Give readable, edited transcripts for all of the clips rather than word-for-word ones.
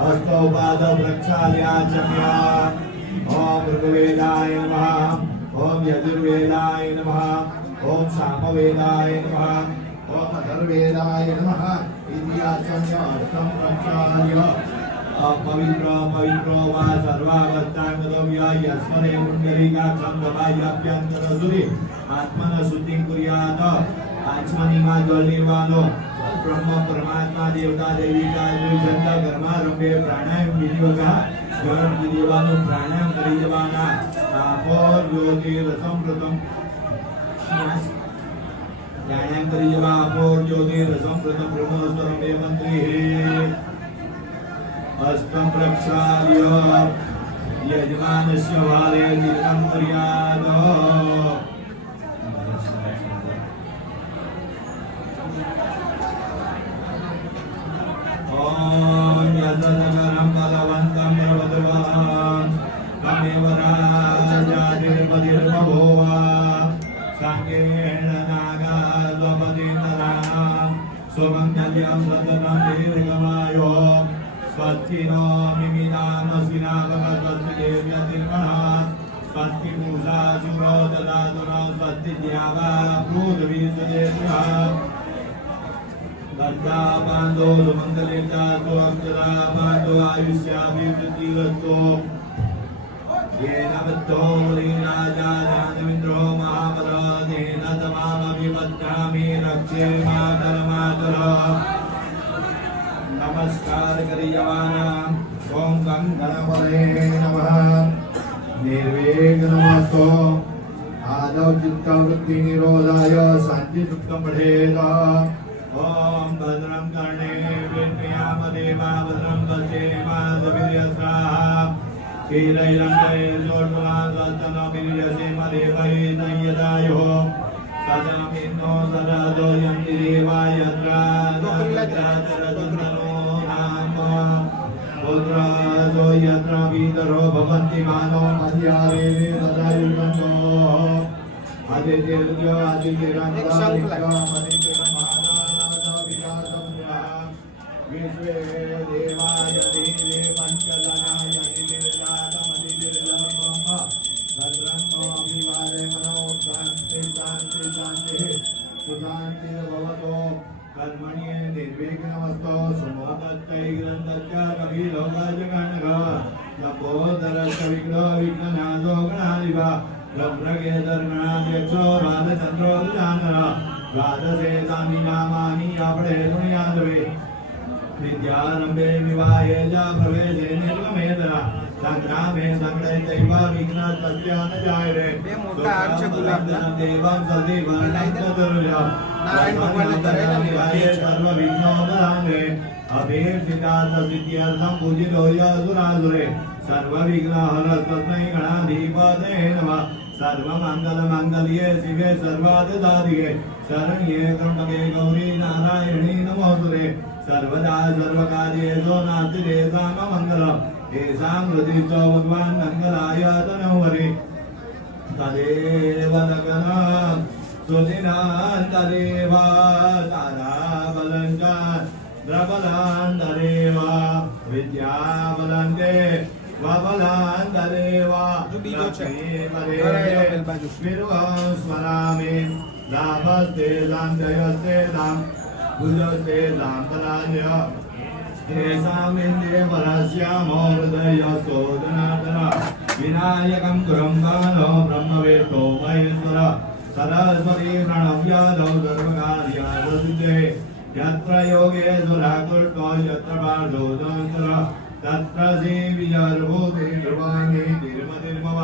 हस्तोपादौ प्रक्षालयाचम्या ओम ऋग्वेदाय नमः ओम यजुर्वेदाय नमः ओम सामवेदाय नमः ओम अथर्ववेदाय नमः इति आचम्य हस्तं प्रक्षाल्य पवित्र पवित्र वा सर्वावस्थांगतव्य यस्मने पुण्डरीकाक्षं दबायाभ्यन्तरसुरि आत्मन शुद्धिं कुर्यात् आत्मनिमा जलनिर्वाणो ब्रह्म परमात्मा देवता देविका जनता कर्मारंभे प्राणायाम विधियोगा जन विधिवानो प्राणायाम કરી જવાના આપોર જ્યોતિ રસમૃતમ प्राणायाम કરી જવા આપોર જ્યોતિ રસમૃતમ બ્રહ્મસ્વરમ એ મંત્રી અષ્ટમ પ્રક્ષાલ્ય યજમાનસ્ય વાલે નિર્ગમ કર્યાદ सुमंगल्यं सततं दीर्घमायो स्वस्तिनो मिमिनामस्विना भगवति देव्यतिर्मणः स्वस्ति मूषा शुभो ददातु नो स्वस्ति द्यावा भूतविश्वदेव्यः दत्ता पान्दो सुमङ्गलिता सुअक्षरा पान्दो आयुष्याभिवृद्धिरस्तो येन बद्धो मुनिराजा दानविन्द्रो महापराधेन तमामभिवद्धामि रक्षे मातरमातर नमस्कार करियवाना ओम गं गणपते नमः निर्विघ्नमस्तो आदौ चित्तवृत्ति निरोधाय शान्ति सुखं पठेत ओम भद्रं कर्णेभिर्याम देवा भद्रं पश्येमादभिर्यस्राः ीरैरङ्गै सोर्ध्वासतनमिर्यसेमदेवैर्नयदायो सदनमिन्नो सदतो यन्ति देवायत्राचरदन्दनो नाम पुत्रासो यत्र पीतरो भवन्ति मानो मध्यारेवे तदायुगन्तो आदित्यर्यो आदित्यरङ्गादित्यो विश्वे देवाय देवे पञ्चजनाय कर्मण्ये निर्विघ्नमस्तो सुमोदच्चैग्रन्दच्च कपिलोकजगणग तपोधरश्च विघ्नो विघ्ननाशो गणाधिप ब्रह्मकेतर्गणाध्यक्षो राधचन्द्रो गजानन द्वादशे तानि नामानि आपणे गुणयादवे विद्यारम्भे विवाहे च प्रवेशे निर्गमेतन संग्रामे संग्रहे चैव विघ्नस्तस्य न जायते બે મોટા હાર છે ગુલાબના देवं सदेवं नन्दतरुजा નારાયણ ભગવાનને ધરેલા विवाहे सर्व विघ्नोपशान्ते अभीप्सितार्थ सिद्ध्यर्थं पूजितो असुरासुरे सर्व विघ्नहरस्तस्मै गणाधिपतये नमः सर्वमङ्गलमाङ्गल्ये शिवे सर्वार्थसाधिके शरण्ये त्र्यम्बके गौरी नारायणी नमोस्तुते सर्वदा सर्वकार्येषु नास्ति तेषां मङ्गलम् येषां हृदि च भगवान् मङ्गलाय तनोहरि तदेव नगनं सुदिनां तदेव ताराबलं च द्रबलं तदेव विद्याबलं ते वबलं तदेव स्मरामि लाभस्ते जयस्ते भुजस्ते बलाय तेषामिन्द्रिये परस्यामो हृदयस्थो जनार्दन विनायकं कुरम्बानो ब्रह्मवेत्तो महेश्वर सरस्वती प्रणव्यादौ सर्वकार्यासिद्धे यत्र योगेश्वरः कृतो यत्र पार्थो धनञ्जय तत्र श्रीविजयभूति ध्रुवाङ्गी तिरुमतिर्मम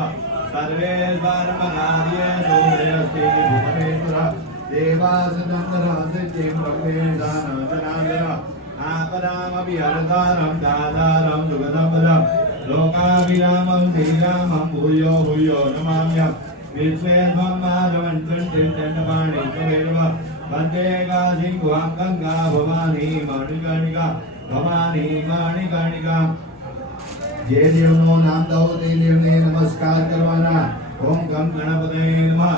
सर्वे सर्वकार्येषु जयस्ते भुवनेश्वर देवासुचन्द्रसिद्धिं ब्रह्मेशानजनार्दन आपदामपि हरतारं दातारं सुगतपदं लोकाभिरामं श्रीरामं भूयो भूयो नमाम्यहम् विश्वेश्वं माधवन्त्रन्त्यन्तपाणि त्वमेव वन्दे काशीं गुहां गङ्गा भवानी मणिकर्णिका भवानी मणिकर्णिका જે દેવનું નામ દો તે દેવને નમસ્કાર કરવાના ઓમ ગમ ગણપતયે નમઃ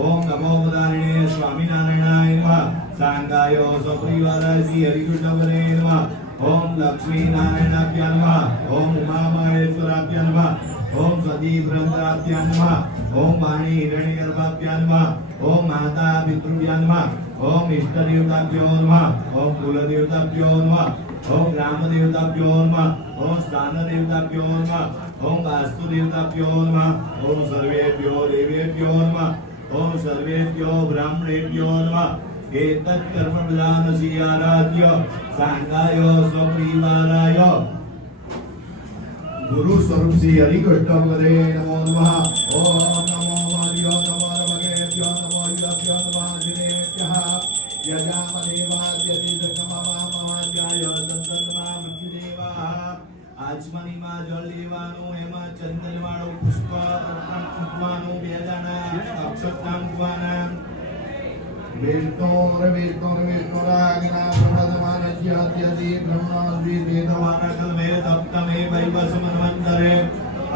ओम नमो बुधारिणे स्वामी नारायणाय नमः सांगायो सप्रिवारासी हरिकृष्णवरे नमः ओम लक्ष्मी नारायणाभ्यां नमः ओम उमा महेश्वराभ्यां नमः ओम सती ब्रह्मराभ्यां नमः ओम वाणी हिरण्यगर्भाभ्यां नमः ओम माता पितृभ्यां नमः ओम इष्टदेवताभ्यो नमः ओम कुलदेवताभ्यो नमः ओम ग्रामदेवताभ्यो नमः ओम स्थानदेवताभ्यो नमः ओम वास्तुदेवताभ्यो नमः ओम सर्वेभ्यो देवेभ्यो नमः ओम सर्वेभ्यो ब्राह्मणेभ्यो नमः एतत् कर्म प्रधानसी आराध्य सांगाय स्वप्रिवाराय गुरु स्वरूप श्री हरि कृष्ण भगवते नमो नमः ओम नमो मार्यो नमो नमः नमो युभ्यो नमः दिनेभ्यः यजामदेवाद्यति जगममामाज्ञाय संतन्मा मृत्युदेवाः आचमनीમાં જળ લેવાનું એમાં ચંદન વાળું પુષ્પ મૂકવાનું બે દાણા અક્ષત નાખવાના विष्णुरागिना प्रमदमानज्याद्यति ब्रह्मद्विवेदवानकल्मे सप्तमे वैवस्वन्वन्तरे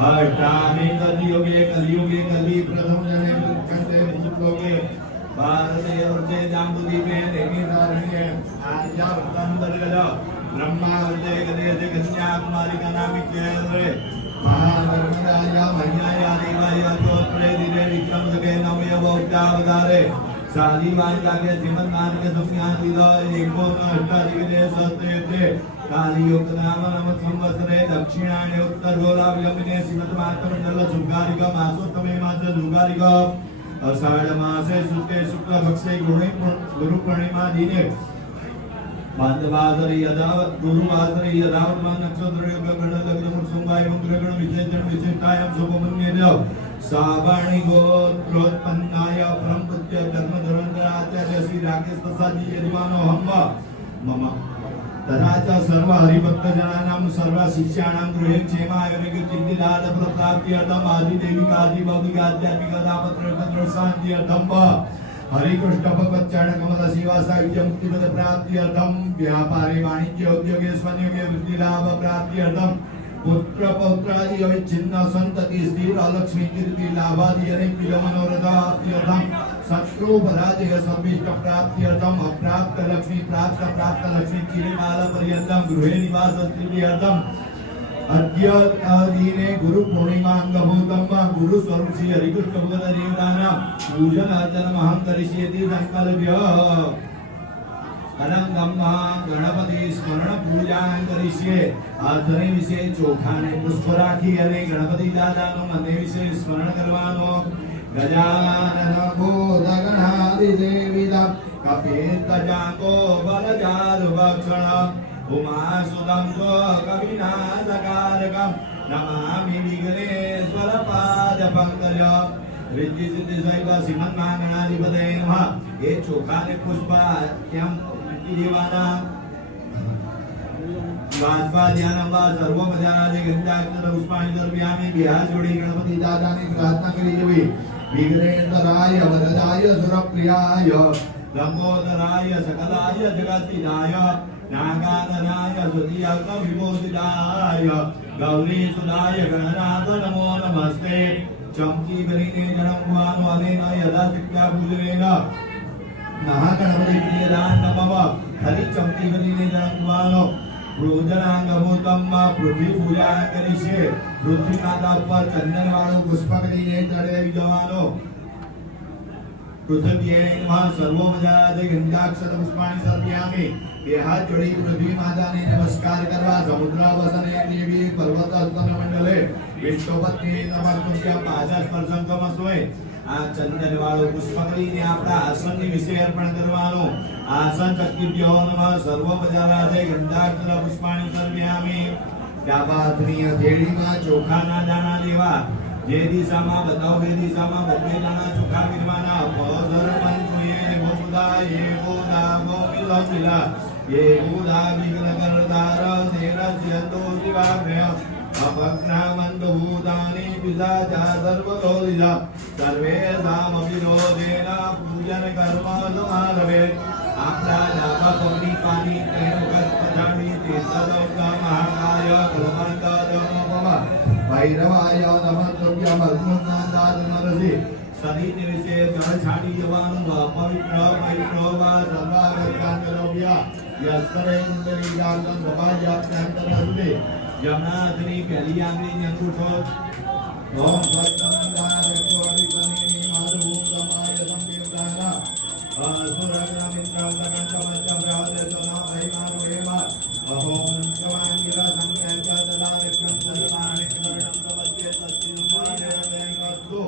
अष्टामे कलियुगे कलि प्रथम जने मृत्कन्ते भूतलोके भारते वर्ते जाम्बुदीपे नेमितारण्ये आर्यावर्तन्तर्गत ब्रह्मावर्ते गदेशे कन्याकुमारिका नामित्येन्द्रे महानर्मदाया मह्याया देवाय चोत्रे दिने विक्रमसके नवय बौद्धावतारे शालीवान जागे श्रीमद मान के सुज्ञान विदय एको अष्टाधिपते सत्ते कालियुग नाम नम संवत्सरे दक्षिणाने उत्तर गोला विलंबिने श्रीमद मातमंडल सुगारिक मासोत्तमे मात्र दुगारिक आषाढ़ मासे शुक्ले शुक्ल पक्षे गुरु पूर्णिमा दिने बांधवासरी यदावत गुरुवासरी यदावत मान नक्षत्र योग गण लग्न मुसुंबाय ग्रहण विशेषण विशिष्टायाम शुभमन्ये सावर्णी गोत्रोत्पन्नाय ब्रह्मपुत्र धर्म धुरंधराचार्य श्री राकेश प्रसाद जी यजमानो हम मम तथा सर्व हरिभक्त जनानां सर्व शिष्याणां गृहे क्षेमाय चिन्तिलाद प्राप्त्यर्थम आदि देविका आदि भौतिक आध्यात्मिक दापत्र पत्र शांत्यर्थम हरि कृष्ण भगवत चरण कमल सेवा साहित्य मुक्ति पद प्राप्त्यर्थम व्यापारे वाणिज्य उद्योगे स्वनियोगे वृद्धि लाभ प्राप्त्यर्थम पुत्र पौत्रादि अविच्छिन्न संतति स्थिर लक्ष्मी कीर्ति लाभादि अनेक विध मनोरथार्थम शत्रु पराजय संविष्ट प्राप्त्यर्थम अप्राप्त लक्ष्मी चिरकाल पर्यंतम गृहे निवास स्थित्यर्थम अद्य दिने गुरु पूर्णिमा अंगभूतम गुरु स्वरूप श्री हरिकृष्ण भगवत देवतानां पूजन अर्चन महं करिष्यति संकल्प्य अनंगम गणपति स्मरण पूजा करिष्ये आधने विषय ચોખાને પુષ્પ રાખી અને ગણપતિ દાદાનો મને વિશે સ્મરણ કરવાનો ગજાનન ભૂતગણાદિ દેવીદા કપિતજાકો બલજાર ભક્ષણ ઉમાસુદં કવિનાશકારકમ નમામિ વિઘ્નેશ્વર પાદ પંકજ रिद्धि सिद्धि सहित श्रीमन महागणाधिपतये नमः ये ચોખાને પુષ્પ કેમ દેવાના वाजवा ध्यानंबा सर्व मध्याराजे गंजाक्षर पुष्पाणि दर्पयामि बिहार जोड़ी गणपति दादाने प्रार्थना करी जबी विघ्नेश्वराय वरदाय सुरप्रियाय लंबोदराय सकलाय जगत्तिदाय नागाननाय सुधियाक विभूतिदाय गौरी सुदाय गणनाथ नमो नमस्ते चमकी बलिने जनमुआनो अनेन यदा शक्त्या पूजनेन महागणपति प्रियदान नमः हरि चमकी बलिने जनमुआनो भोजनांगभूतम पृथ्वी पूजा करिष्ये पृथ्वी माता पर चंदन वाळो पुष्पक लઈને ચડાવી જવાનો पृथ्वीये नमः सर्वोपचारादि गंधाक्षर पुष्पाणि समर्पयामि બે હાથ જોડી પૃથ્વી માતાને નમસ્કાર કરવા સમુદ્ર વસને દેવી પર્વત અસ્તન મંડલે વિષ્ણુપત્ની નમસ્તુભ્ય પાદસ્પર્શમ કમસ્વે આ ચંદન વાળો પુષ્પક લઈને આપણા આસનની વિશે અર્પણ કરવાનો આસન શક્તિભ્યો નમઃ સર્વોપચારાદિ ગંધાક્ષર પુષ્પાણિ સમર્પયામિ ડાબાથની હથેળીમાં ચોખાના દાણા લેવા જે દિશામાં બતાવો એ દિશામાં બબ્બે દાણા ચોખા વીરવાના અપસર પંચુએ ભોગદા એ ગોદા ગોવિલા ये भूदा विघ्नकर्तार नेरस्यतो शिवाभ्य अपघ्नमन्दभूतानि पिशाचा सर्वतोदिश सर्वेषामपि रोधेन पूजन कर्म समारभे आपला डाबा पगडी पाणी तेण वखत पछाडी तीर्थदौका महाकाय कल्पंत धर्मपम भैरवाय नमस्तुभ्यं अद्भुतान्तात् नरसि શરીરને વિશે જળ છાડી દેવાનું પવિત્ર સર્વાગતાંતરવ્ય યસ્તરેન્દ્રિયાગમ દબાયાપ્યાંતરસ્તે જમનાથની પહેલી આંગળીની અંગૂઠો ઓમ ભક્તમંદારક્ષોરિતનિની માધુભૂતમાય સંવિવદાના અસુરગ્રમિન્દ્રગણચમંચપ્રાદેશના મહિમાનુહેમા અહોમ શવાંગિરા સંજ્ઞાચદલારક્ષમ સદમાણિકરણમ પ્રવદ્યે સસ્તિનુપાનેરવેંગસ્તુ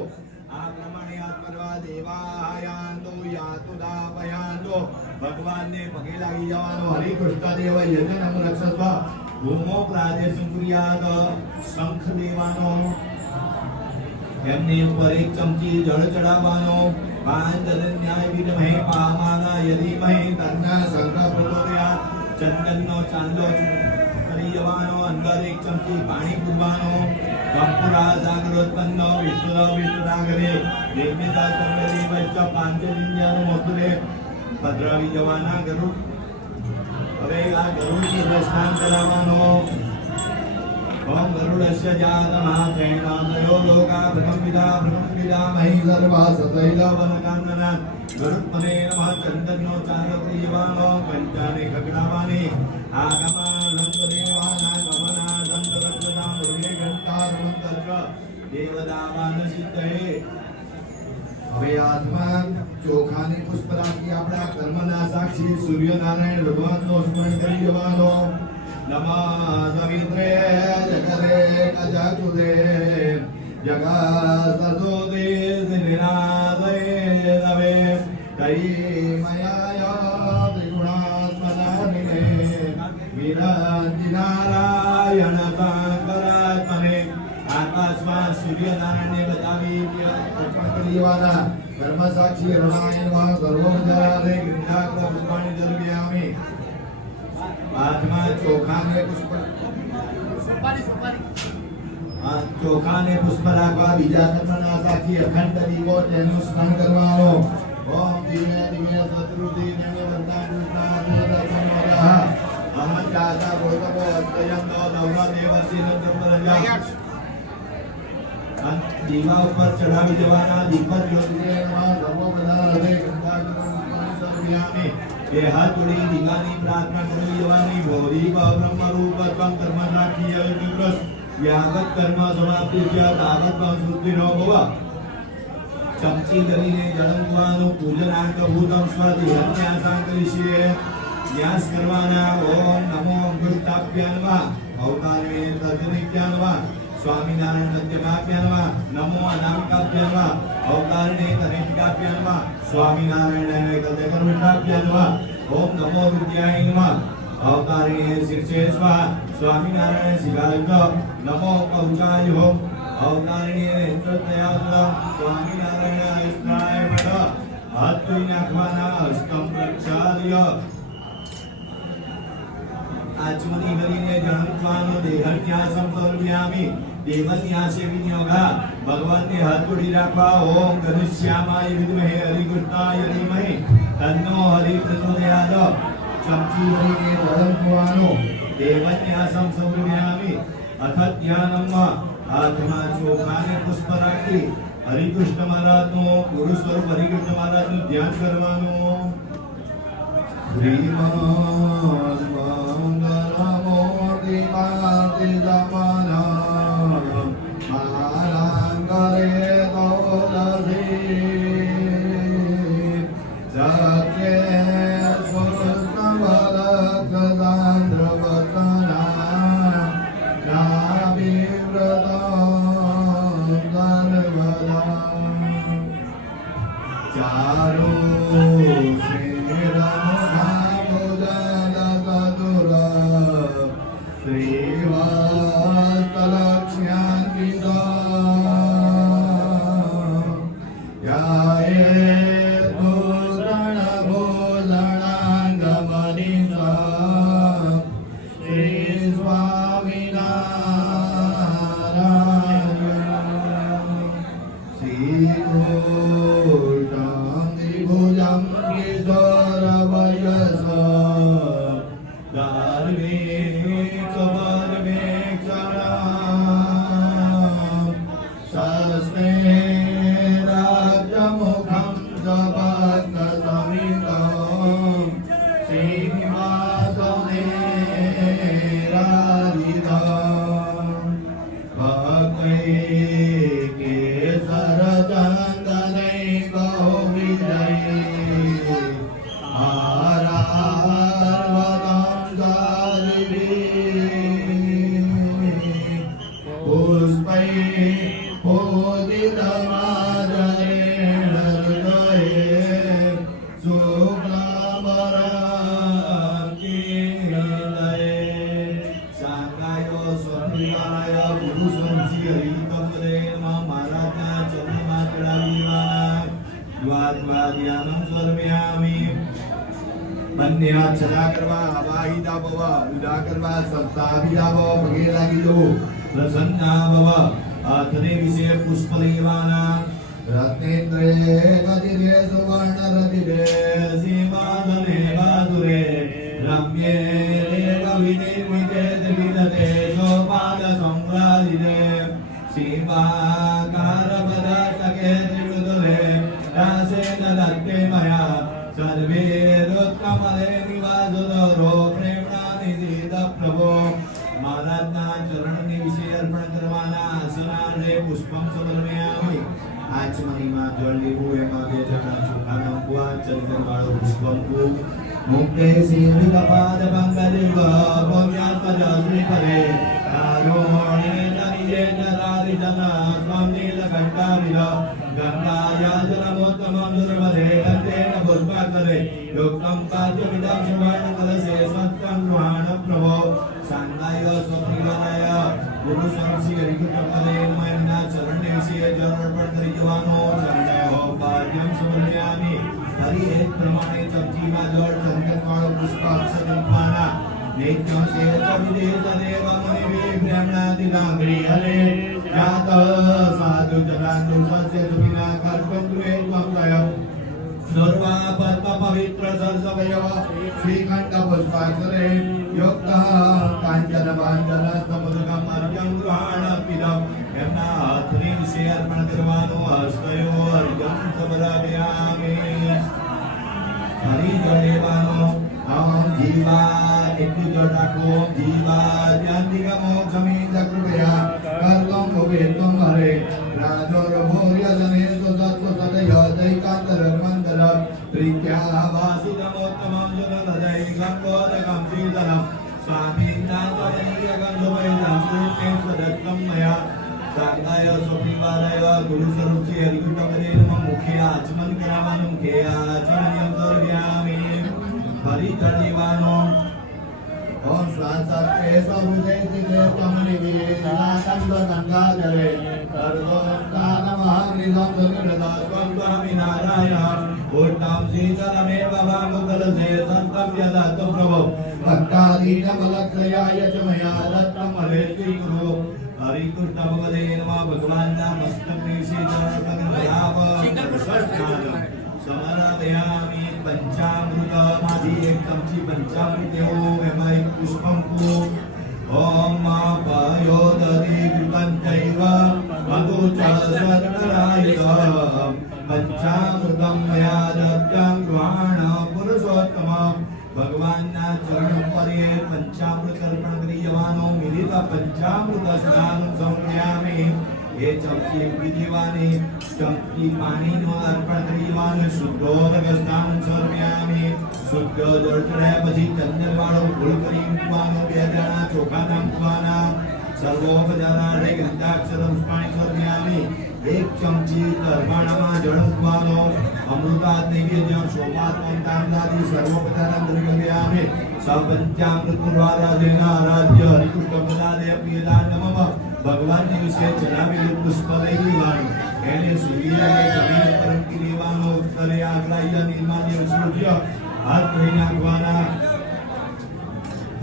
આ પ્રમાણે યાદ કરવા દેવાયાંતો યાતુ દાપયાંતો ભગવાનને પગે લાગી જવાનો હરિકૃષ્ણ દેવ યજનમ રક્ષસ્વા ભૂમો પ્રાદેશમ કુર્યાત શંખ દેવાનો એમની ઉપર એક ચમચી જળ ચડાવવાનો પાંચલ ન્યાય વિધમહે પામાના યદિમહે તન્ના શંખ પ્રચોદયાત ચંદનનો ચાંદલો કરી જવાનો અંદર એક ચમચી પાણી પૂરવાનો કંપુરા સાગરોત્પન્નો વિષ્ણુરાગરે નિર્મિતા ચંદ્રદી વચ્ચ પાંચલિંગનો મોતુલે પધરાવી જવાના ગરુડ હવે આ ગરુડથી સ્નાન કરાવવાનો ઓમ ગરુડસ્ય જાતમાત્રેણાદયો લોકા બ્રહ્મવિદા મહી સર્વા સતૈલવનકાનના ગરુડપને નમઃ ચંદનનો ચાંદલો કરી જવાનો પંચાને ખગડાવાની આગમાનંદદેવાના ગમના સંતરક્ષના મુર્ગે ઘંટારમંતર દેવદાવાન સિદ્ધે હવે આત્મા ચોખાની પુષ્પ રાખી આપણા કર્મના સાક્ષી સૂર્યનારાયણ ભગવાનનો સ્મરણ કરી જવાનો નમઃ સવિત્રે જગરે કજકુદે જગતસોદે શ્રીનાદે રવે કૈમયાય ત્રિગુણાત્મનાનિને વિરંજનારાયણ શંકરાત્મને આકાશમાં સૂર્યનારાયણને બતાવી અર્પણ કરી દેવાના કર્મ સાક્ષી રણાયનમાં સર્વોજરારે ગંધાગ્ર પુષ્પાણી દર્વ્યામી હાથમાં ચોખાને પુષ્પ ચોખાને પુષ્પ રાખવા બીજા કર્મના સાક્ષી અખંડ દીવો તેનું સ્નાન કરવાનો ઓમ દિવ્ય દિવ્ય શત્રુતિ નૈવંતા કૃષ્ણા અહં જાતા ગોતમો અસ્તયંતો નવરા દેવસી નંદપરંજા દીવા ઉપર ચડાવી દેવાના દીપક જ્યોતિને સર્વો બધા હૃદય ગંધાગ્ર સર્વ્યામી એ હાથ જોડી દીવાની પ્રાર્થના કરી દેવાની ભૌરી બ્રહ્મ રૂપ ત્વમ કર્મ રાખી નિવૃત્ત યાગત કર્મ સમાપ્તિ થયા તાવતમાં શુદ્ધિનો ભવ ચમચી કરીને જળમવાનું પૂજનાંક ભૂતમ સ્વાતિ હન્યાસાં કરીશીએ ન્યાસ કરવાના ઓમ નમો અંગુષ્ટાભ્યાન્વા અવતારે તજનિત્યાન્વા સ્વામિનારાયણ સત્યમાભ્યાન્વા નમો અનામિકાભ્યાન્વા અવતારણે તનિષ્ઠાભ્યાન્વા સ્વામિનારાયણ કલ્યકર્મિષ્ઠાભ્યાન્વા ઓમ નમો વિદ્યાયન્વા અવતારણે શીર્ષે સ્વા સ્વામિનારાયણ શિવાય નમો કૌચાય અવતારણે ઇન્દ્રતયા સ્વામિનારાયણ ઇષ્ટાય વડ હાથ ધોઈ નાખવાના અષ્ટમ પ્રક્ષાલ્ય આચમની કરીને જણવાનું દેહન્યાસમ સર્વ્યામી દેવન્યાસે વિનિયોગા ભગવાનને હાથ જોડી રાખવા ઓમ ગણેશ્યામાય વિદ્મહે હરિકૃષ્ણાય ધીમહિ તન્નો હરિ પ્રચોદયાત ચમચી કરીને જળમવાનું દેવન્યાસમ સર્વ્યામી અથ ધ્યાનમ હાથમાં ચોખાને પુષ્પ રાખી હરિકૃષ્ણ મહારાજનું ગુરુ સ્વરૂપ હરિકૃષ્ણ મહારાજનું ધ્યાન કરવાનું શ્રીમંગલમૂર્તિ પાંતિ દમન મારાંગરે તૌલસી સત્યે સુસ્તવલકદાંદ્રવતના નાભિવ્રતં સર્વદા ચારો બંને હાથ છલા કરવા આવાહિતા ભવ ઉદા કરવા સપ્તાહિતા ભવ પગે લાગી જવું પ્રસન્ના ભવ હાથને વિશે પુષ્પ લેવાના રત્નેન્દ્રે કદિરે સુવર્ણ રતિરે સીમાધને બાધુરે રમ્યે કવિનિર્મિતે વિદતે સોપાદ સંપ્રાદિરે સીમાકાર પદાર્થકે ત્રિવૃદરે રાસેન દત્તે મયા સર્વે રોત્કમલે નિવાસોદરો પ્રેમણા નિધિત પ્રભો મહારાજના ચરણની વિશે અર્પણ કરવાના આસનાને પુષ્પમ સમર્પયામિ આચમનીમાં જળ લેવું એમાં બે જણા ચોખાનો કુવા ચંદન વાળો પુષ્પંકુ મુક્તે સિંહ કપાદ બંગદેવ ભવ્યાત્મજ શ્રી કરે કારોણે જનિજે જરારિ જન સ્વામીલ ઘંટામિલ ગંગાયા જલમોત્તમમ જુર્મરે ગંતેન પુષ્પાકરે યોક્તમ કાર્ય વિદમ સુવર્ણ કલશે સત્યમ ગૃહાણ પ્રભો સાંગાય સ્વપ્નિવાય ગુરુ સંશી હરિકૃપલે મયના ચરણને વિશે જળ અર્પણ કરી જવાનો ચરણો કાર્યમ સમર્પયામિ હરિ એક પ્રમાણે ચમચીમાં જળ ચંદન વાળો પુષ્પ અક્ષર રૂપાના નિત્યમ સે વિદેશ દેવ મુનિ બ્રહ્મણાદિ લાંગરી હરે જાત સાધુ જનાંતુ સસ્ય સુખિના કલ્પંતુ એકમ તયમ સર્વા પદ્મ પવિત્ર સરસવયવ શ્રીખંડ પુષ્પાક્ષરે યોક્તઃ કાંચન વાંચન સમુદ્રકમ અર્ઘ્યમ ગૃહાણ પિદમ એમના હાથની વિશે અર્પણ કરવાનો હસ્તયો અર્ઘ્યમ સમર્પયામિ હરિ જળેવાનો ઓમ જીવા એટલું જળ રાખો જીવા જ્ઞાનદિક મોક્ષમી કૃપયા કર્તમ ભવેત્વમ હરે રાજોર ભોર્ય જને સુદત્વ સદય દૈકાંતર મંદર પ્રિત્યા વાસુદમોત્તમં જનલદૈ ગંગોદકં શીતલમ સ્વામીનાથયગં સુવૈદં કૃતે સદત્તમ મયા સાંગાય સ્વપ્નિવાલય ગુરુ સ્વરૂપથી હરિકૃષ્ણપદે નમઃ મુખે આચમન કરાવવાનું મુખે આચમનિયમ સર્વ્યામિ હરિ જળેવાનો ઓમ સ્વાસત્તે સૌજે તિજે તમનિવે નાસંગ ગંગાજલે કર્દોંકાન મહાનિલમ સુનિરદા સ્વસ્વામિ નારાયણ ઉત્તમ શીતલમેવ વામુકલસે સંતમ યદત્ત પ્રભો ભક્તાદીનમલક્ષયાય ચ મયા દત્તમ હરે શ્રી ગુરુ હરિકૃષ્ણ ભગવતે નમઃ ભગવાનના મસ્તકની વિશે જળ સમર્પયામિ પંચામૃતમાંથી એક ચમચી પંચામૃત લેવું એમાં એક પુષ્પંકુ ઓમ પાયો દધી કૃતંચૈવ મધુ ચ સત્કરાય પંચામૃતમ મયા દત્તં ગૃહાણ પુરુષોત્તમ ભગવાનના ચરણ ઉપર એ પંચામૃત અર્પણ કરી જવાનો મિલિત પંચામૃત સ્નાન સમર્પયામિ એ ચમચી પી દેવાની ચમચી પાણીનું અર્પણ કરી જવાનું શુદ્ધોદક સ્નાન સમર્પયામિ શુદ્ધ જળ ચડ્યા પછી ચંદન વાળો ફૂલ કરી મૂકવાનો બે જણા ચોખાના મૂકવાના સર્વોપચારાર્થે ગંધાક્ષર પુષ્પાણી સમર્પયામિ એક ચમચી તર્પણમાં જળ મૂકવાનો અમૃતાદ નૈવેદ્ય સોમાત્મન તાંબાદી સર્વોપચારાં દ્રવ્યામિ સપંચામૃત દ્વારા દેના આરાધ્ય હરિકૃષ્ણ પદાદે પીદાન નમઃ ભગવાનની વિશે ચડાવેલું પુષ્પ લઈ લેવાનું એને સૂર્યને જમીન પર મૂકી દેવાનો ઉત્તરે આગ્રાહ્ય નિર્માલ્ય વિસ્મૃત્ય હાથ ધોઈ નાખવાના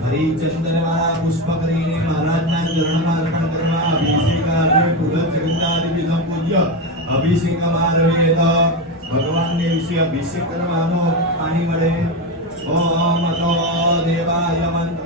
હરિચંદન વાળા પુષ્પ કરીને મહારાજના ચરણમાં અર્પણ કરવા અભિષેકાર્થે પુલત જગન્નાથજી સંપૂજ્ય અભિષેક મારવેદ ભગવાનને વિશે અભિષેક કરવાનો પાણી વડે ઓમ તો દેવાય મંત્ર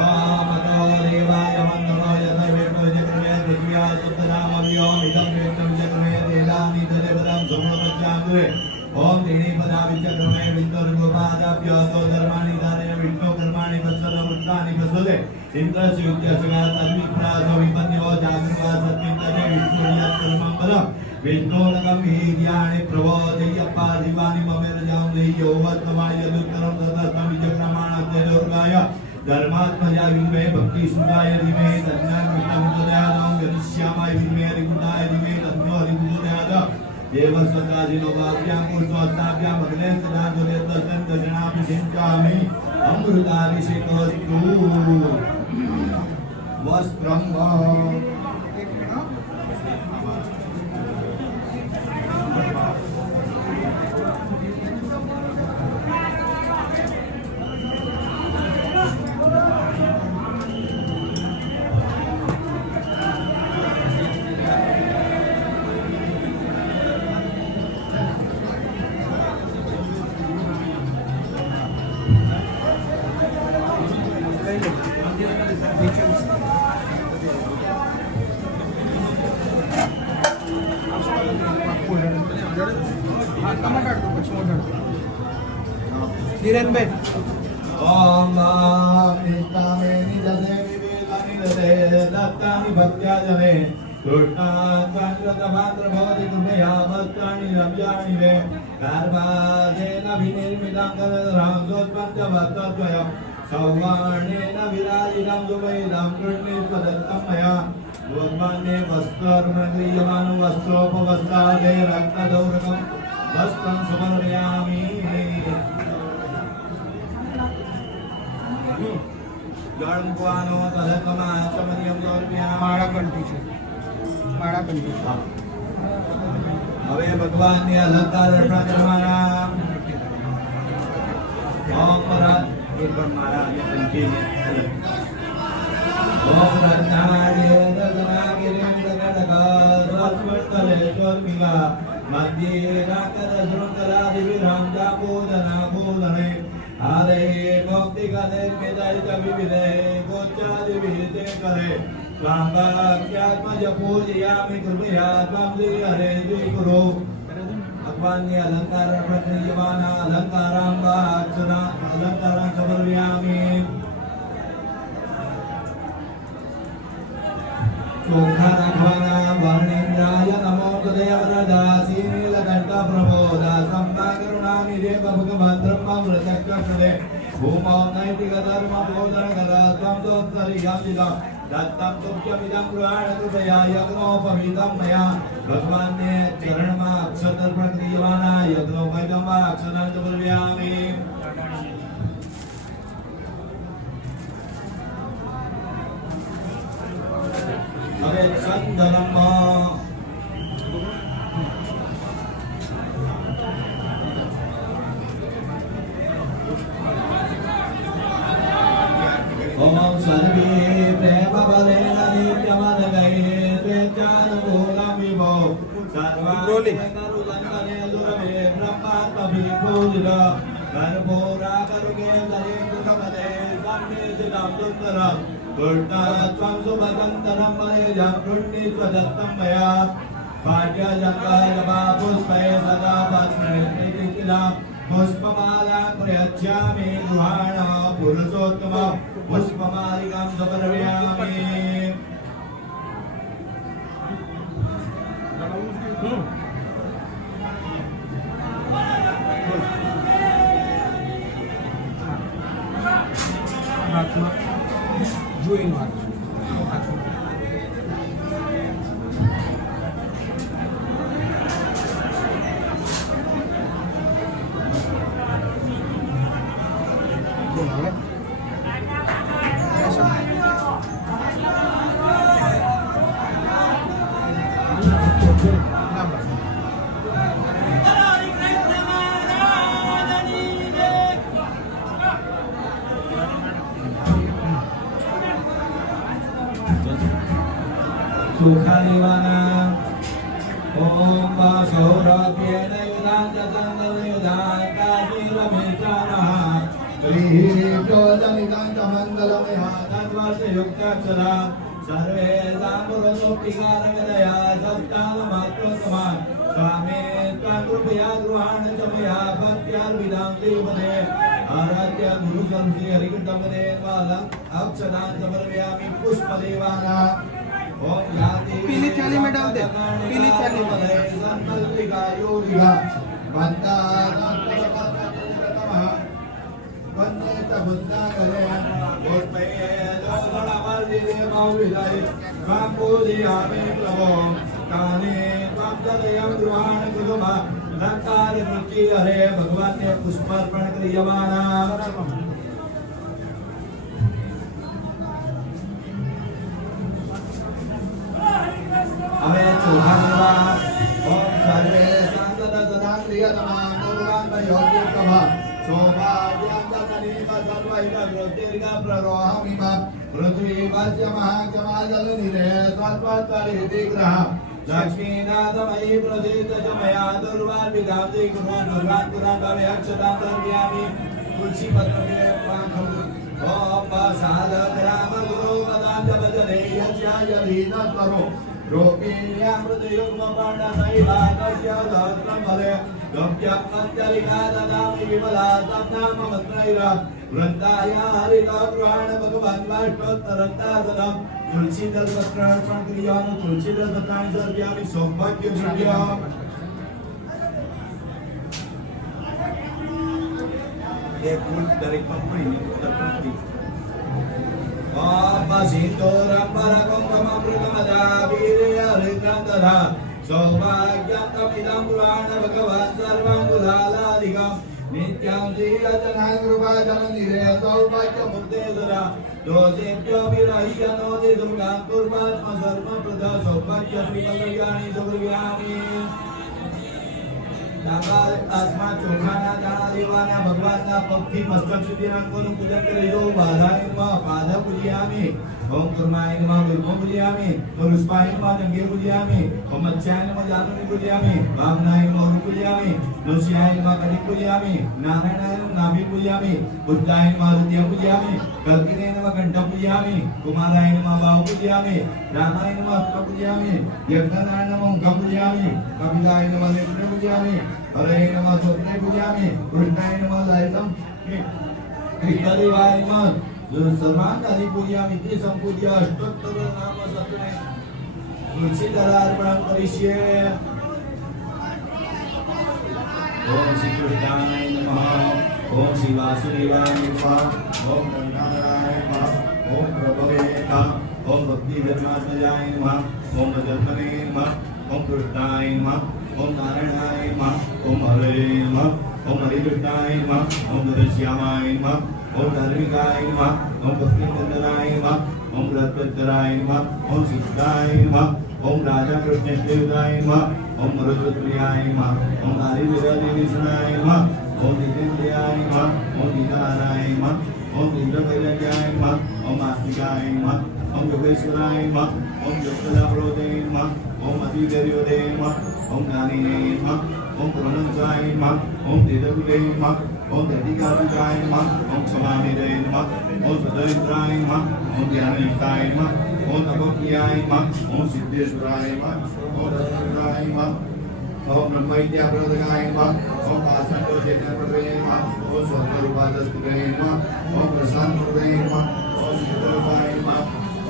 ઓમ તો દેવાય મંત્રો યત વેટો જગ્રવે પૃથ્વ્યા સુતરામવ્યો નિદમ વેટમ જગ્રવે દેલાની દેવદમ સમોપચાંગરે ઓમ દેણી પદા વિચક્રમે વિંદર ગોપાદાભ્ય તો ધર્માણી ધારે વિષ્ણુ કર્માણી વત્સલ વૃત્તાની વસલે ઇન્દ્રસ્ય વિદ્યાસગા તન્વિપ્રાસો વિપન્યો જાગૃવા સત્યંતરે વિષ્ણુર્યત કર્મં બલમ વિષ્ણુનગમ વીર્યાણિ પ્રબોધયપ્પા દિવાનિ મમેર જામ લેયો વર્તમાય યદુત્તરમ તથા વિજક્રમાણ તેજોર્ગાય ધર્માત્મજા વિદ્મે ભક્તિ સુદાય ધીમે તન્ના વિષ્ણુદયાદં ગરિષ્યામાય વિદ્મે હરિગુણાય ધીમે તન્નો હરિગુણાદ देवस्वताजिनो वाक्यां पुष्पोत्ताभ्यां भगले सदा जुले दर्शन दर्शनाभिषेकामि अमृताभिषेकोस्तु वस्त्रं ધીરેનભાઈ ओम निष्कामे निजसे विवेकानि दते दत्तानि भक्त्या जने कृष्णांकांकृतमात्र भवति कृपया वस्त्राणि रम्याणि वे गर्भाजेन विनिर्मितं कलरांसोत्पञ्चवत्तद्वयम् सौवर्णेन विराजितं सुवेदं कृष्णेष्वदत्तं मया भगवान्ये वस्त्रमग्रीयमानं वस्त्रोपवस्त्रादे रक्तदौरकं वस्त्रं समर्पयामि गणपुआनो तदकमाचमनियं समर्पयामि માળાકંઠી છે માળાકંઠી હવે ભગવાનની અલંકાર અર્પણ કરવાના ઓમ પરાત એક પણ માળા અને કંઠી ઓમ રત્નાડે દગનાગિરિં દગડગસ્વસ્તલેશ્વરમિગા મધ્યે રાકર શૃંખલા દિવિરામ જાપોદના બોધને આદે ભક્તિ કરે મેદાય વિવિધે ગોચાદિ વિહિતે કરે स्वांगाख्यात्मज पूजयामि कृपया त्वं श्री हरे श्री गुरु भगवान्ये अलंकार प्रक्रियमाना अलंकारांगाक्षरा अलंकारां समर्पयामि चोखा रखवाना वर्णेन्द्राय नमो तदेवरदासी नीलकंठ प्रबोधा संभा करुणामि देव भगवान ब्रह्मवृतकृष्णे भूमौ नैतिक धर्म बोधन करा त्वं दोत्तरियामिदं दत्तं तुभ्यमिदं गृहाण कृपया यज्ञोपवीतं मया भगवान्ये चरणમાં અક્ષર પ્રક્રિયમાના યજ્ઞોપવીતમાં અક્ષરાં સમર્પયામિ હવે ચંદનમ ओम सर्वे प्रेम बलेन नित्यमनगये त्वेचानुकूलं विभो सर्वाणि करुदन्तरे दुर्वे ब्रह्मात्मभिपूजित कर्पूराकरुगे नरेन्द्रकमले सम्मेषितं सुन्दरं कृष्णत्वं सुभगन्तरं मनेजं कृष्णीष्वदत्तं मया पाठ्यजङ्गलपा पुष्पे सदा पत्रेतिकिलं पुष्पमालां प्रयच्छामि गृहाण पुरुषोत्तम पुष्पमालिकां समर्पयामि હાથમાં જોઈનું હાથ सुखानिवाना ओम सौरभ्येन युधां च चन्द्रयुधां काशीरमेशानः श्रीजोजनिधां च मङ्गलमयः तद्वर्षयुक्ताक्षरा सर्वेषां पुरसोऽप्तिकारकदया सत्कालमात्रोत्तमा स्वामे त्वां कृपया गृहाण च मया भक्त्यार्विदां श्रीपदे आराध्य गुरुसंश्री हरिकृतपदे वालम् अक्षदां समर्पयामि पुष्पदेवाना ओम याति पीली थाली में डाल दे पीली थाली में संकल्पिका योगिका बंदा वंदे बुद्धा करे पुष्पे दोगणवर्धि देवविदय कापूजियामि प्रभो काने त्वं तदयं गृहाण कुसुमा लंकार रुचि हरे भगवान ने पुष्पार्पण क्रियमाना हमें चौहानवा ओम सर्वे संतत सदा क्रियतमां दुर्गां योग्यतम शोभाव्यां तनिव सर्वैव वृद्धिर्ग प्ररोहमिम पृथ्वी वस्य महाकमाजल निरे सर्वतरिति ग्रह लक्ष्मीनाथमयी प्रसीद च मया दुर्वार्विदां गुरु दुर्गां पुरां भवे अक्षतां दर्शयामि तुलसी पत्रके पाखम् ओम साधक राम गुरु पदां जपजले यज्ञाय लीन करो रोपीण्यामृतयुग्मपर्णशैलादस्य सहस्रमले गव्यमंजलिका ददामि विमला तन्नाम मंत्रैरा वृंदाया हरिता पुराण भगवान वाष्टोत्तरंता ददाम तुलसी दल पत्र अर्पण क्रियानु तुलसी दल पत्राणि सर्व्यामि सौभाग्य द्रव्यम् ये फूल दरेक पंपड़ी पंपड़ी सिंदूरंबरकं कमृतमदावीर्यहृद्रन्दधा सौभाग्यं तमिदं पुराण भगवान् सर्वं कुलालादिकं नित्यं श्रीरचनां कृपाजननिधे सौभाग्यमुक्ते सदा दोषेभ्यो विरह्य नोदि दुर्गां कुर्वात्म सर्वप्रदा सौभाग्यत्रिपल्लव्यानि सुकृव्यानि दाबाल आत्मा चोखाना दाना देवाना भगवानना पगથી મસ્તક સુધી રંગોનું પૂજન કરીજો બાધાય નમઃ પાદા પૂજ્યામિ ઓમ કર્માય નમઃ ગુરુમ પૂજ્યામિ પુરુષપાય નમઃ જંગે પૂજ્યામિ ઓમ અચ્છાય નમઃ જાનુની પૂજ્યામિ વામનાય નમઃ ગુરુ પૂજ્યામિ દોષિયાય નમઃ કટિ પૂજ્યામિ નારાયણાય નમઃ નાભિ પૂજ્યામિ બુદ્ધાય નમઃ હૃદય પૂજ્યામિ કલ્કિને નમઃ કંઠ પૂજ્યામિ કુમારાય નમઃ બાહુ પૂજ્યામિ રામાય નમઃ હસ્ત પૂજ્યામિ યજ્ઞનાય નમઃ મુખ પૂજ્યામિ કપિલાય નમઃ નેત્ર પૂજ્યામિ हरे नमः स्वप्ने पूजयामि कृष्णाय नमः ललितं कृष्णदेवाय नमः सर्वांगादि पूजयामि ते संपूज्य अष्टोत्तर नाम सत्रे तुलसीदलार्पणं करिष्ये ओम श्री कृष्णाय नमः ओम श्री वासुदेवाय नमः ओम गंगाधराय नमः ओम प्रभवे नमः ओम भक्ति धर्मात्मजाय नमः ओम जन्मने नमः ओम कृष्णाय नमः ओम नारायणाय नमः ओम हरे नमः ओम हरिकृष्णाय नमः ओम नरश्यामाय नमः ओम धार्मिकाय नमः ओम भक्तिनंदनाय नमः ओम रत्नतराय नमः ओम सिद्धाय नमः ओम राजा कृष्णदेवराय नमः ओम मरुद्प्रियाय नमः ओम हरिविरादेवीसनाय नमः ओम जितेन्द्रियाय नमः ओम दीनाराय नमः ओम इंद्रवैराग्याय नमः ओम आस्तिकाय नमः ओम योगेश्वराय नमः ओम योगकलाप्रोदे नमः ओम अतिगर्योदे नमः ओम ज्ञानिने नमः ओम प्रणंसाय नमः ओम तेजगुले नमः ओम दधिकारिकाय नमः ओम क्षमानिधे नमः ओम सदरिद्राय नमः ओम ज्ञानयुक्ताय नमः ओम तपोप्रियाय नमः ओम सिद्धेश्वराय नमः ओम रत्नाय नमः ओम ब्रह्मविद्याप्रदाय नमः ओम पाषाणदोषेन्द्रप्रदाय नमः ओम स्वर्गरूपादस्तुते नमः ओम प्रशान्तप्रदाय नमः ओम सिद्धरूपाय नमः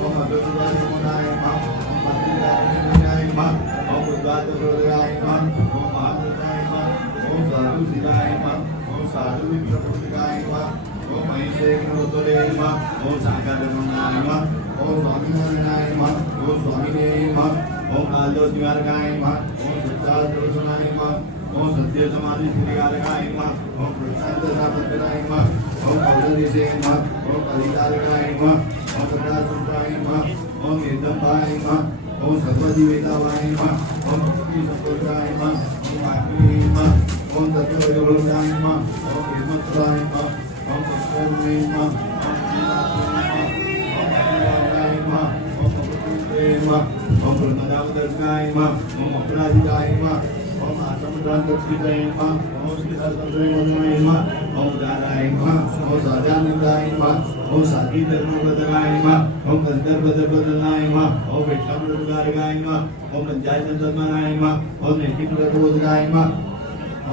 ओम अद्वैताय नमः ओम मंदिराय नमः ओम उद्वातप्रदाय नमः ओम महापुरुषाय नमः ओम साधुशिलाय नमः ओम साधुविप्रपुरुषाय नमः ओम महेशेन्द्रोत्तरे नमः ओम साकाधर्मनाय नमः ओम स्वामीनारायणाय नमः ओम स्वामिने नमः ओम कालदोषनिवारकाय नमः ओम सच्चादोषनाय नमः ओम सत्यसमाधिस्थितिकारकाय नमः ओम कृष्णार्थसापत्तनाय नमः ओम कौलदेशे नमः ओम कलिकारकाय नमः ओम सदासुत्राय नमः ओम निर्दम्भाय नमः ओम सर्वजीवेतावाय नमः ओम भक्तिसंतोषाय नमः ओम आत्मने नमः ओम सत्यवैभवाय नमः ओम हिमत्वाय नमः ओम पुष्पे नमः ओम नीलाय नमः ओम अमृतत्वे नमः ओम ब्रह्मदावदर्शनाय नमः ओम अपराजिताय नमः ओम आत्मदानदक्षिताय नमः ओम श्रीदासंतोषाय नमः ओम उदाराय नमः ओम साजानंदाय नमः ओम साधी धर्मप्रदाय नमः ओम गंधर्वधर्मप्रदाय नमः ओम विष्णुप्रदाय नमः ओम पंचायतधर्मनाय नमः ओम नैतिकप्रबोधनाय नमः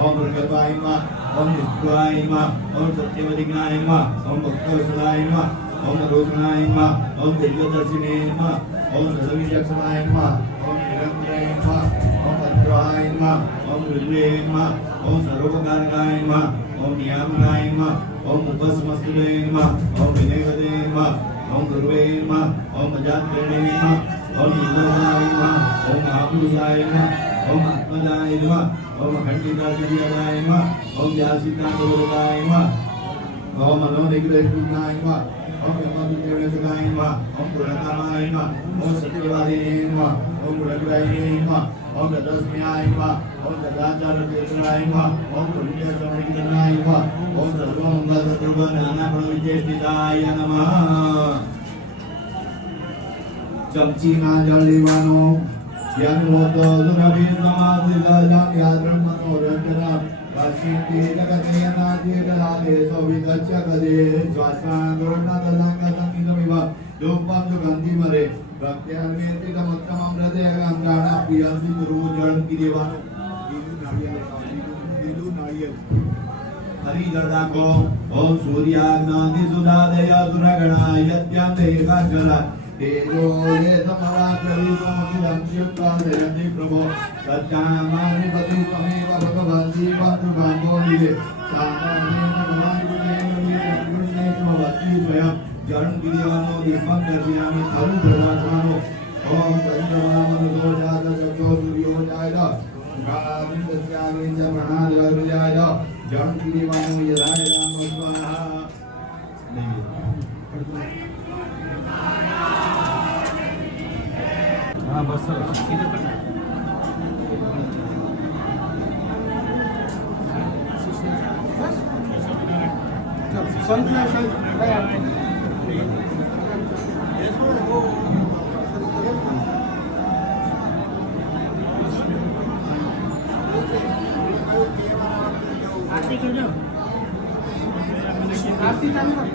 ओम प्रकल्पाय नमः ओम निष्ठुराय नमः ओम सत्यवदिज्ञाय नमः ओम भक्तवत्सलाय नमः ओम नरोधनाय नमः ओम दिव्यदर्शिने नमः ओम सदविचक्षणाय नमः ओम निरंतराय नमः ओम अद्राय नमः ओम ऋग्वे नमः ओम सर्वोपकारकाय नमः ओम नियामनाय नमः ओम उपस्मस्तुते नमः ओम विनयवदे नमः ओम गुरुवे नमः ओम अजातकर्णे नमः ओम इंद्रनाय नमः ओम महापुरुषाय नमः ओम आत्मदाय नमः ओम अखंडितादिव्याय नमः ओम व्यासितांतोदकाय नमः ओम मनोनिग्रहनाय नमः ओम यमनिग्रहनाय नमः ओम पुरकामाय नमः ओम सत्यवादिने नमः ओम गुणग्राहिणे नमः ओम तदस्म्याय नमः ओम तदाचारतीर्थनाय नमः ओम पुण्यसमृद्धनाय नमः ओम सर्वमंगलसर्वज्ञानप्रविचेष्टिताय नमः चमचीમાં જળ લેવાનો યન્મોતો સુરભિસમાધિદલમ યાદ્રમનોરંજના વાસિંતિ જગતયનાદિદલાદે સોવિદચ્યકદે સ્વાત્માગોર્ણદલંગસંગિતમિવ ધૂપમ સુગંધિમરે ભક્ત્યાન્વેતિતમોત્તમમ હૃદયગંગાણા પ્રિયંતિ ગુરુ જળ પી દેવાનું हरिजर्दाको ओम सूर्याग्नादि सुधादय सुरगणायत्यान्ते काजला तेजो ये समराकरि समुचितं चित्तादयति प्रभो सत्यामानि पति त्वमेव भगवन्ति पातुभागोलिये सामान्ये भगवान् गुणे भवति स्वयं जरण गिरिवानो दीपं दर्शयामि धर्म प्रदानो ओम चंद्रमामनो जातको सूर्यो जायदा गाविन्दस्याविन्द प्रणादर्याय जरण गिरिवानो यदाय नाम स्वाहा हाँ बस आरती चालू कर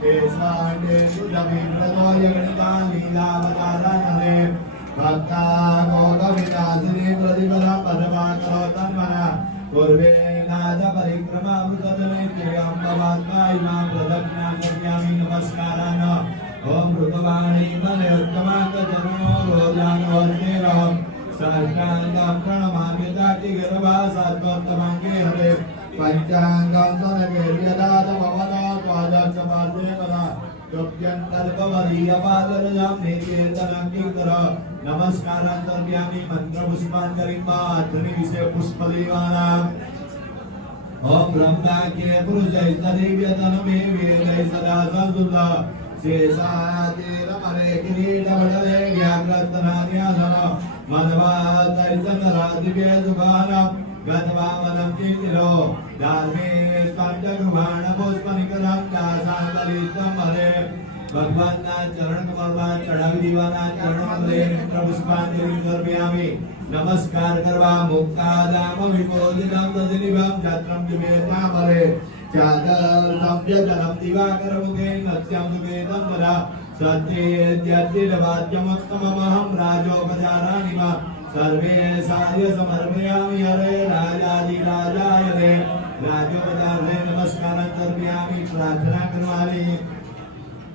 तेस्वाण्डे सुजमिन्द्रदोय गणिता लीलावतारनरे भक्ता भोगविनाशिनी प्रतिपदा पदमा करो तन्मना पूर्वे नाद परिक्रमा मृतजने अम्बवात्मा इमां प्रदक्षिणा कर्यामि नमस्कारान् ओम ऋतवाणी मने उत्तमांग चरणो रोजानो वर्णेरहं साष्टांगं प्रणमामि ताति गर्भासात्मोत्तमांगे हरे पंचांगं सनवेर्यदात भवनो द्वादशपादे वदा योग्यन्तर्गवरीयपादरजं निकेतनं किंकर नमस्कारान्तर्यामि मन्त्रपुष्पाञ्जलिं त्रिविशे पुष्पदीवानां ओम ब्रह्माख्ये पुरुषैस्तदेव्यतनुमे वेदै सदा संसुता शेषातिरमरे किरीटपटले व्याघ्रस्तनान्यासन मध्वादैतनरादिव्ये सुभानं गतवामनं किञ्चिरो धार्मे स्कन्दगृहाणपुष्पनिकरं दासान्तलितं हरे भगवानना चरण कमलમાં ચડાવી દીવાના ચરણ કમલે પુષ્પાંજલિ સમર્પયામિ નમસ્કાર કરવા મુક્તાદામ વિમોચિતમ તદનિભં છાત્રમ જિમેતા મરે ચાદર સંવ્યજનમ દિવાકર મુખે નત્યમ સુવેદમ વદા સત્યેત્યતિર્વાદ્યમોત્તમમહં રાજોપચારાનિવા સર્વે સાર્ય સમર્પયામિ હરે રાજાધિરાજાય રે રાજોપચારે નમસ્કારં સમર્પયામિ પ્રાર્થના કરવાની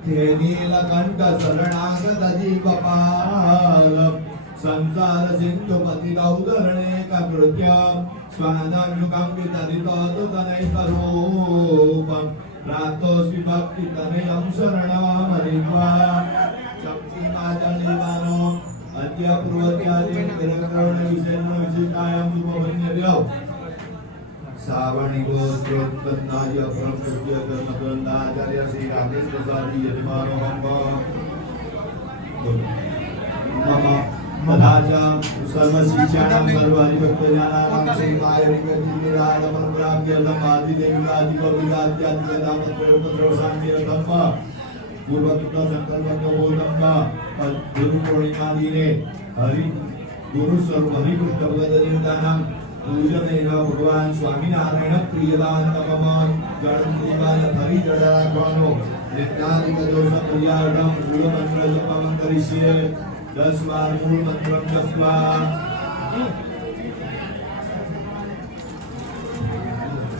हे नीलकंठ शरणागत जीवपाल संसार सिंधु पतितौदरणे कृत्य स्वादानुकं वितरितोतनैतरूपं प्राप्तोऽस्मि भक्तितनयं शरणमरित्वा शक्तिमाचलिवानो अद्य पूर्वत्यादिं विशेषायां शुभवन्यव्यौ सावणी गोत्रोत्पन्नाय परमपूज्य धर्मग्रंथाचार्य श्री राकेश प्रसादी यजमानो मम तथा च सर्वशिष्याणां सर्वहरिभक्तजनानां श्रीमाय विगतिनिरालमनप्राप्त्यर्थम् आदिदेविकादिकविदात्यादिकदापत्रयोपद्रवशान्तिरथम् पूर्वकृतसङ्कल्पज्ञबोधम् गुरुपूर्णिमादिने गुरुस्वरूप हरिकृष्ण भगवद्गीतानां पूजनेन भगवान स्वामीनारायण प्रियदानतमम गणपतिपाद हरि जडाराखવાનો નિત્યાદિક દોષ પરિહારણમ મૂળ મંત્ર જપમ કરીએ 10 વાર મૂળ મંત્રમ જપવા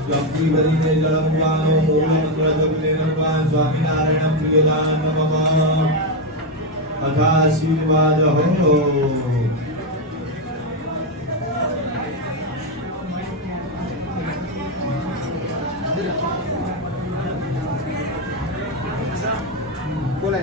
જપતી કરીને જળમવાનો મૂળ મંત્ર જપને ભગવાન સ્વામીનારાયણ પ્રિયદાનતમમ તથા આશીર્વાદ હો बोला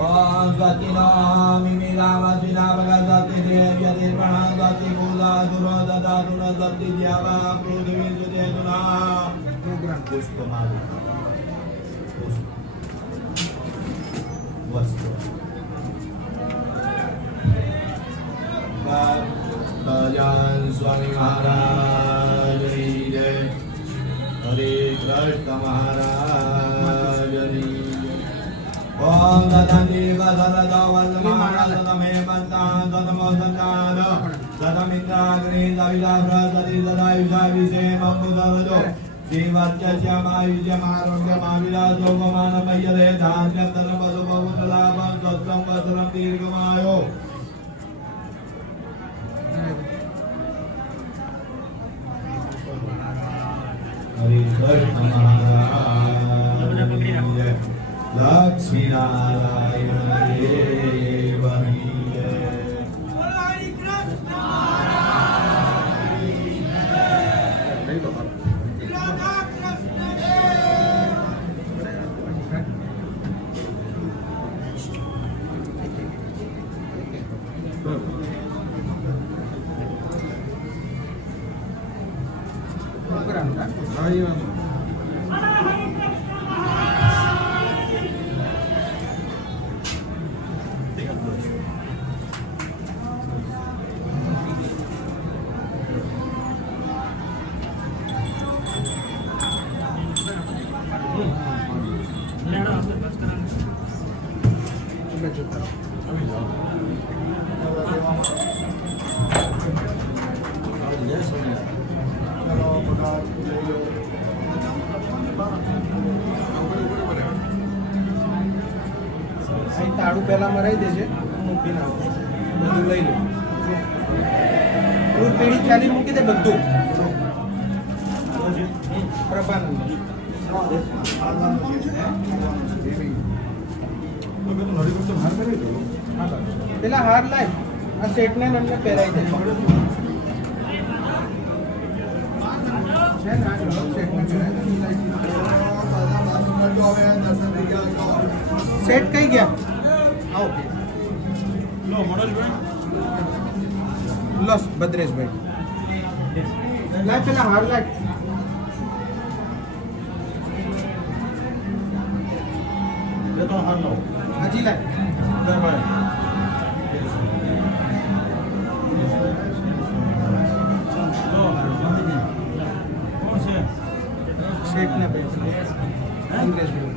ओम स्वस्तिनामि मिलामस्विना भगवति देव्यतिर्पणा स्वस्ति मूला सुरोदता सुरसप्ति द्यावा पृथ्वी सुदेतुना पुष्पमाला वस्त्र भजन स्वामी महाराज की जय हरे कृष्ण महाराज की जय ओम सतदेव सतदवल्लभान सतमे पंतान सतमोसन्तान सतमित्राग्नि सविता बृहस्पति सदायुषा विषेममुदवदो श्रीवत्यस्यमायुष्यमारोग्यमाविलासोपमानमय्यते धान्यन्तरपदुपमुतलाभं स्वस्तं वसनं दीर्घमायो हरे कृष्ण महाराज लक्ष्मी नारायण देव की जय બાજુ કરો. અહીં તાળું પહેલા મરાઈ દેજે, મૂકીને આવજો. બધું લઈ લો. ફૂલ પેઢી ચાલી મૂકી દે બધું. પ્રભાનંદ પેલા હાર લાય, આ સેટને મને પહેરાઈ દે. છે ને આ સેટને પહેરાઈ દે. સેટ કઈ ગયા? ઓકે લસ ભદ્રેશભાઈ લાય પેલા હાર લાય. હજી લાય. શેઠ ને ભાઈ ચંદ્રેશભાઈ.